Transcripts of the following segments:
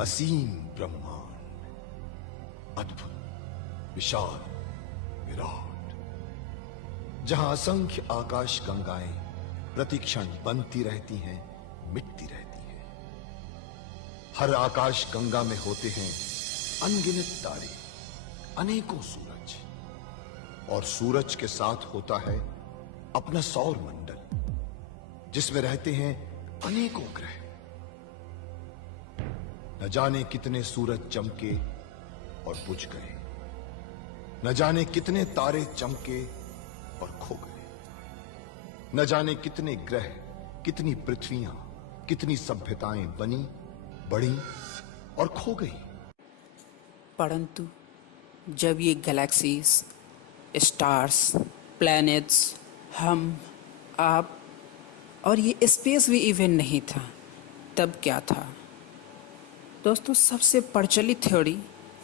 असीम ब्रह्मांड, अद्भुत, विशाल, विराट, जहां असंख्य आकाश गंगाएं प्रतिक्षण बनती रहती हैं, मिटती रहती हैं। हर आकाश गंगा में होते हैं अनगिनत तारे, अनेकों सूरज, और सूरज के साथ होता है अपना सौर मंडल, जिसमें रहते हैं अनेकों ग्रह। न जाने कितने सूरज चमके और बुझ गए, न जाने कितने तारे चमके और खो गए, न जाने कितने ग्रह, कितनी पृथ्वियां, कितनी सभ्यताएं बनी, बढ़ी और खो गई। परंतु जब ये गैलेक्सीज, स्टार्स, प्लैनेट्स, हम, आप और ये स्पेस भी इवन नहीं था, तब क्या था? दोस्तों, सबसे प्रचलित थ्योरी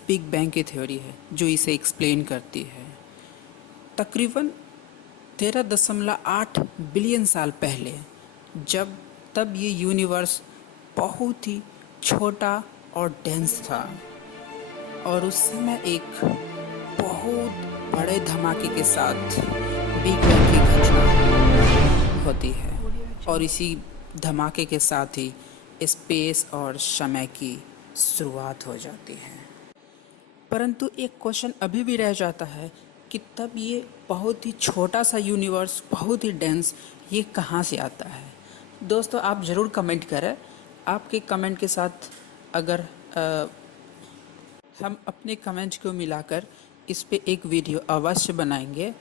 बिग बैंग की थ्योरी है, जो इसे एक्सप्लेन करती है। तकरीबन 13.8 बिलियन साल पहले तब ये यूनिवर्स बहुत ही छोटा और डेंस था, और उस समय एक बहुत बड़े धमाके के साथ बिग बैंग की घटना होती है, और इसी धमाके के साथ ही स्पेस और समय की शुरुआत हो जाती है। परंतु एक क्वेश्चन अभी भी रह जाता है कि तब ये बहुत ही छोटा सा यूनिवर्स, बहुत ही डेंस, ये कहाँ से आता है? दोस्तों, आप ज़रूर कमेंट करें। आपके कमेंट के साथ अगर हम अपने कमेंट को मिलाकर इस पे एक वीडियो अवश्य बनाएंगे।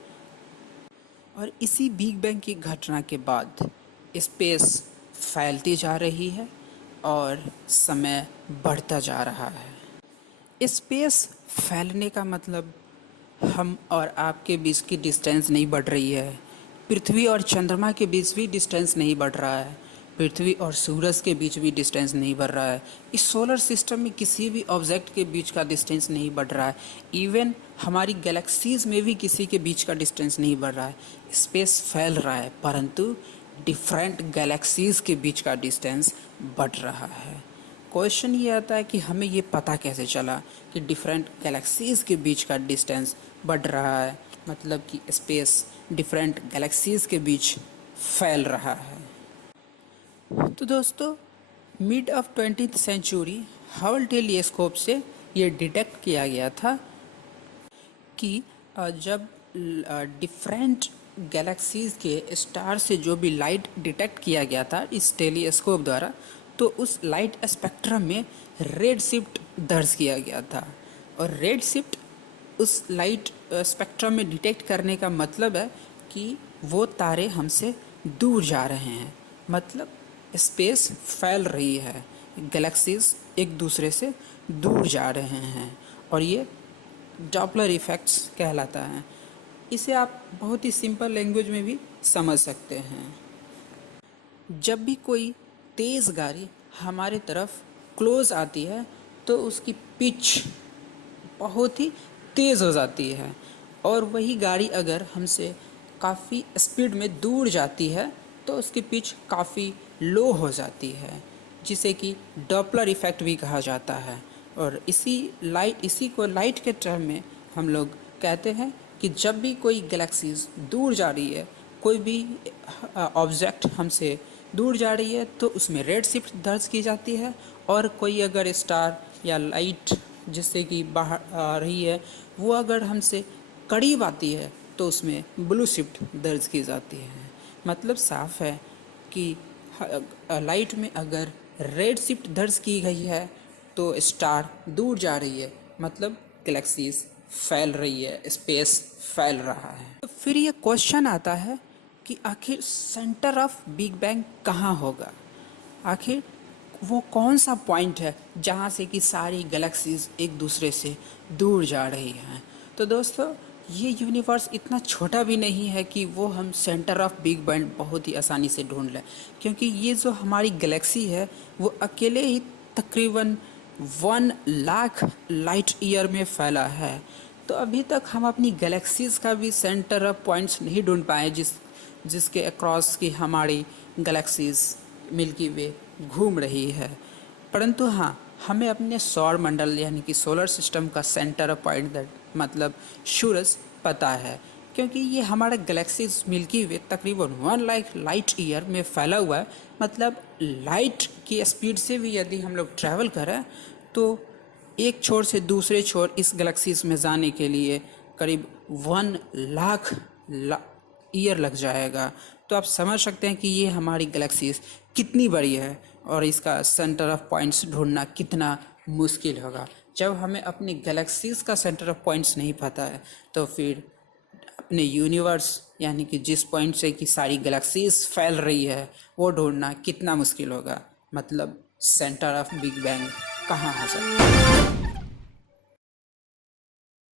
और इसी बिग बैंग की घटना के बाद स्पेस फैलती जा रही है और समय बढ़ता जा रहा है। स्पेस फैलने का मतलब हम और आपके बीच की डिस्टेंस नहीं बढ़ रही है, पृथ्वी और चंद्रमा के बीच भी डिस्टेंस नहीं बढ़ रहा है, पृथ्वी और सूरज के बीच भी डिस्टेंस नहीं बढ़ रहा है, इस सोलर सिस्टम में किसी भी ऑब्जेक्ट के बीच का डिस्टेंस नहीं बढ़ रहा है, इवन हमारी गैलेक्सीज़ में भी किसी के बीच का डिस्टेंस नहीं बढ़ रहा है। स्पेस फैल रहा है, परंतु डिफरेंट गैलेक्सीज़ के बीच का डिस्टेंस बढ़ रहा है। क्वेश्चन ये आता है कि हमें ये पता कैसे चला कि डिफरेंट गैलेक्सीज़ के बीच का डिस्टेंस बढ़ रहा है, मतलब कि स्पेस डिफरेंट गैलेक्सीज़ के बीच फैल रहा है। तो दोस्तों, mid of 20th century Hubble telescope से ये डिटेक्ट किया गया था कि जब डिफरेंट गैलेक्सीज़ के स्टार से जो भी लाइट डिटेक्ट किया गया था इस टेलीस्कोप द्वारा, तो उस लाइट स्पेक्ट्रम में रेड शिफ्ट दर्ज किया गया था। और रेड शिफ्ट उस लाइट स्पेक्ट्रम में डिटेक्ट करने का मतलब है कि वो तारे हमसे दूर जा रहे हैं, मतलब स्पेस फैल रही है, गैलेक्सीज एक दूसरे से दूर जा रहे हैं, और ये डॉपलर इफ़ेक्ट्स कहलाता है। इसे आप बहुत ही सिंपल लैंग्वेज में भी समझ सकते हैं। जब भी कोई तेज़ गाड़ी हमारे तरफ क्लोज आती है तो उसकी पिच बहुत ही तेज़ हो जाती है, और वही गाड़ी अगर हमसे काफ़ी स्पीड में दूर जाती है तो उसकी पिच काफ़ी लो हो जाती है, जिसे कि डॉपलर इफ़ेक्ट भी कहा जाता है। और इसी को लाइट के टर्म में हम लोग कहते हैं कि जब भी कोई गैलेक्सीज दूर जा रही है, कोई भी ऑब्जेक्ट हमसे दूर जा रही है, तो उसमें रेड शिफ्ट दर्ज की जाती है, और कोई अगर स्टार या लाइट जिससे कि बाहर आ रही है वो अगर हमसे करीब आती है तो उसमें ब्लू शिफ्ट दर्ज की जाती है। मतलब साफ है कि लाइट में अगर रेड शिफ्ट दर्ज की गई है तो स्टार दूर जा रही है, मतलब गैलेक्सीज फैल रही है, स्पेस फैल रहा है। तो फिर ये क्वेश्चन आता है कि आखिर सेंटर ऑफ बिग बैंग कहाँ होगा? आखिर वो कौन सा पॉइंट है जहाँ से कि सारी गैलेक्सीज एक दूसरे से दूर जा रही हैं? तो दोस्तों, ये यूनिवर्स इतना छोटा भी नहीं है कि वो हम सेंटर ऑफ बिग बैंग बहुत ही आसानी से ढूंढ लें, क्योंकि ये जो हमारी गैलेक्सी है वो अकेले ही तकरीबन 1 लाख लाइट ईयर में फैला है। तो अभी तक हम अपनी गैलेक्सीज़ का भी सेंटर ऑफ पॉइंट्स नहीं ढूंढ पाए जिसके अक्रॉस की हमारी गैलेक्सीज़ मिल्की वे घूम रही है। परंतु हाँ, हमें अपने सौर मंडल यानी कि सोलर सिस्टम का सेंटर ऑफ पॉइंट मतलब सूरज पता है, क्योंकि ये हमारा गैलेक्सी मिल्की वे तकरीबन 1 लाख लाइट ईयर में फैला हुआ है। मतलब लाइट की स्पीड से भी यदि हम लोग ट्रैवल करें तो एक छोर से दूसरे छोर इस गैलेक्सीज में जाने के लिए करीब 1 लाख ईयर लग जाएगा। तो आप समझ सकते हैं कि ये हमारी गैलेक्सीज कितनी बड़ी है और इसका सेंटर ऑफ पॉइंट्स ढूंढना कितना मुश्किल होगा। जब हमें अपनी गैलेक्सीज का सेंटर ऑफ पॉइंट्स नहीं पता है तो फिर अपने यूनिवर्स यानी कि जिस पॉइंट से कि सारी गैलेक्सीज फैल रही है वो ढूंढना कितना मुश्किल होगा। मतलब सेंटर ऑफ बिग बैंग कहाँ हो सकता है।